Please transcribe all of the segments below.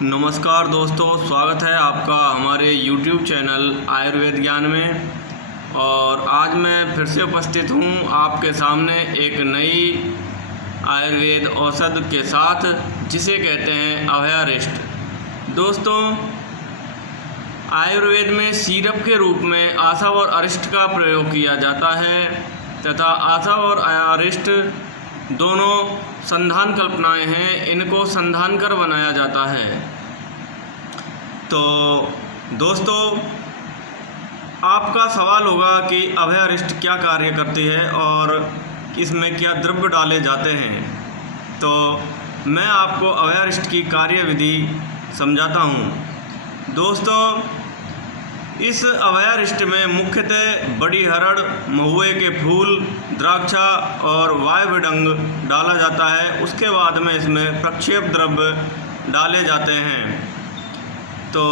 नमस्कार दोस्तों, स्वागत है आपका हमारे YouTube चैनल आयुर्वेद ज्ञान में। और आज मैं फिर से उपस्थित हूँ आपके सामने एक नई आयुर्वेद औषध के साथ, जिसे कहते हैं अभयारिष्ट। दोस्तों, आयुर्वेद में सिरप के रूप में आसव और अरिष्ट का प्रयोग किया जाता है तथा आसव और अरिष्ट दोनों संधान कल्पनाएं हैं, इनको संधान कर बनाया जाता है। तो दोस्तों, आपका सवाल होगा कि अभयारिष्ट क्या कार्य करती है और इसमें क्या द्रव्य डाले जाते हैं। तो मैं आपको अभयारिष्ट की कार्यविधि समझाता हूँ। दोस्तों, इस अभयारिष्ट में मुख्यतः बड़ी हरड़, महुए के फूल, द्राक्षा और वायवडंग डाला जाता है। उसके बाद में इसमें प्रक्षेप द्रव्य डाले जाते हैं। तो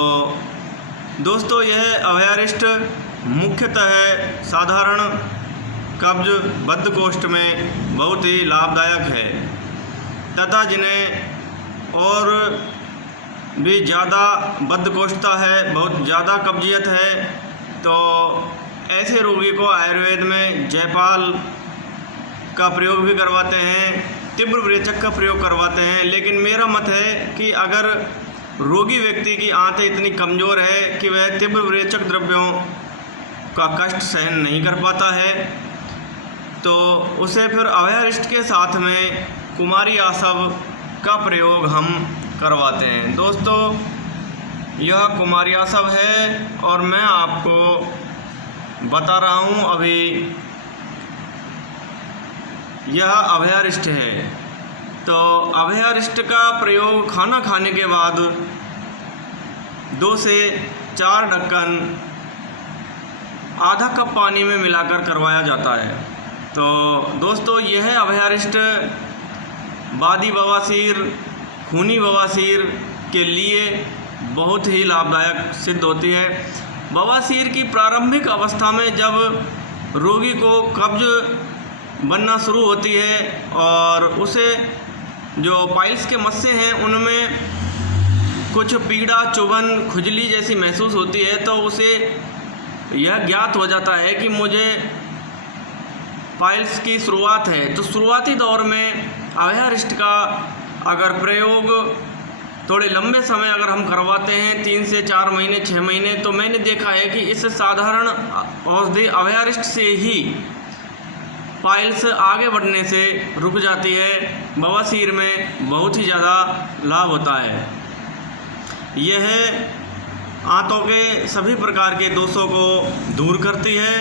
दोस्तों, यह अभयारिष्ट मुख्यतः साधारण कब्ज, बद्धकोष्ठ में बहुत ही लाभदायक है तथा जिन्हें और भी ज़्यादा बद्धकोष्ठता है, बहुत ज़्यादा कब्जियत है, तो ऐसे रोगी को आयुर्वेद में जयपाल का प्रयोग भी करवाते हैं, तीव्र विरेचक का प्रयोग करवाते हैं। लेकिन मेरा मत है कि अगर रोगी व्यक्ति की आंतें इतनी कमज़ोर है कि वह तीव्र विरेचक द्रव्यों का कष्ट सहन नहीं कर पाता है, तो उसे फिर अभयारिष्ट के साथ में कुमारी आसव का प्रयोग हम करवाते हैं। दोस्तों, यह कुमारी आसव है और मैं आपको बता रहा हूँ अभी, यह अभयारिष्ट है। तो अभयारिष्ट का प्रयोग खाना खाने के बाद 2 से 4 ढक्कन आधा कप पानी में मिलाकर करवाया जाता है। तो दोस्तों, यह अभयारिष्ट बादी बवासीर, खूनी बवासीर के लिए बहुत ही लाभदायक सिद्ध होती है। बवासीर की प्रारंभिक अवस्था में जब रोगी को कब्ज बनना शुरू होती है और उसे जो पाइल्स के मस्से हैं उनमें कुछ पीड़ा, चुभन, खुजली जैसी महसूस होती है, तो उसे यह ज्ञात हो जाता है कि मुझे पाइल्स की शुरुआत है। तो शुरुआती दौर में अभयारिष्ट का अगर प्रयोग थोड़े लंबे समय अगर हम करवाते हैं, 3 से 4 महीने, 6 महीने, तो मैंने देखा है कि इस साधारण औषधि अभयारिष्ट से ही पाइल्स आगे बढ़ने से रुक जाती है। बवासीर में बहुत ही ज़्यादा लाभ होता है। यह आंतों के सभी प्रकार के दोषों को दूर करती है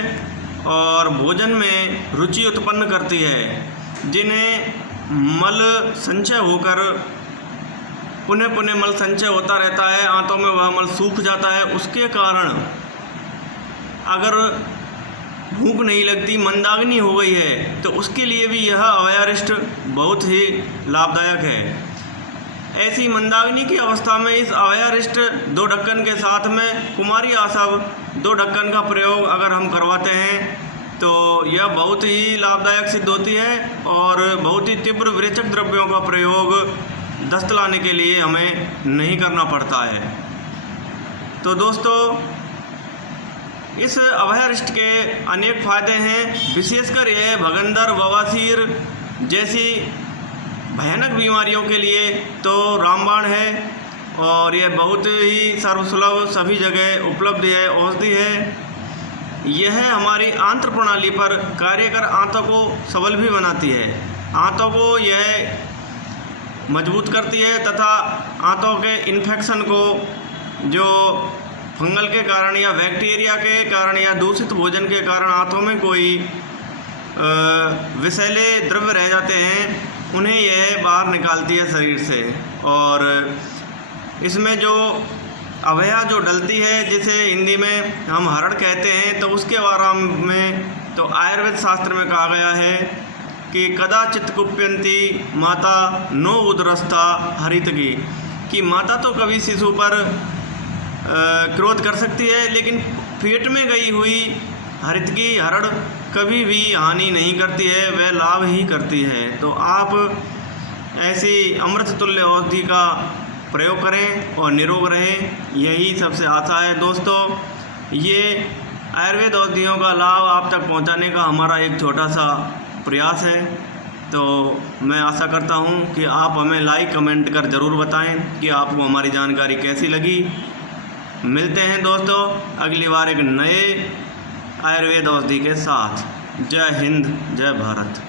और भोजन में रुचि उत्पन्न करती है। जिन्हें मल संचय होकर पुनः पुनः मल संचय होता रहता है, आंतों में वह मल सूख जाता है, उसके कारण अगर भूख नहीं लगती, मंदाग्नि हो गई है, तो उसके लिए भी यह अभयारिष्ट बहुत ही लाभदायक है। ऐसी मंदाग्नि की अवस्था में इस अभयारिष्ट 2 ढक्कन के साथ में कुमारी आसव 2 ढक्कन का प्रयोग अगर हम करवाते हैं तो यह बहुत ही लाभदायक सिद्ध होती है और बहुत ही तीव्र विरेचक द्रव्यों का प्रयोग दस्त लाने के लिए हमें नहीं करना पड़ता है। तो दोस्तों, इस अभयारिष्ट के अनेक फ़ायदे हैं। विशेषकर यह भगंदर, बवासीर जैसी भयानक बीमारियों के लिए तो रामबाण है और यह बहुत ही सर्वसुलभ, सभी जगह उपलब्ध है, औषधि है। यह हमारी आंत्र प्रणाली पर कार्य कर आंतों को सबल भी बनाती है। आंतों को यह मजबूत करती है तथा आंतों के इन्फेक्शन को, जो फंगल के कारण या बैक्टीरिया के कारण या दूषित भोजन के कारण आंतों में कोई विषैले द्रव्य रह जाते हैं, उन्हें यह बाहर निकालती है शरीर से। और इसमें जो अभया जो डलती है, जिसे हिंदी में हम हरड़ कहते हैं, तो उसके बारे में तो आयुर्वेद शास्त्र में कहा गया है कि कदाचित कुप्यंती माता नो उदरस्ता हरितकी, कि माता तो कभी शिशु पर क्रोध कर सकती है, लेकिन पेट में गई हुई हरितकी, हरड़ कभी भी हानि नहीं करती है, वह लाभ ही करती है। तो आप ऐसी अमृत तुल्य औषधि का प्रयोग करें और निरोग रहें, यही सबसे आशा है दोस्तों। ये आयुर्वेद औषधियों का लाभ आप तक पहुंचाने का हमारा एक छोटा सा प्रयास है। तो मैं आशा करता हूं कि आप हमें लाइक कमेंट कर ज़रूर बताएं कि आपको हमारी जानकारी कैसी लगी। मिलते हैं दोस्तों अगली बार एक नए आयुर्वेद औषधि के साथ। जय हिंद, जय भारत।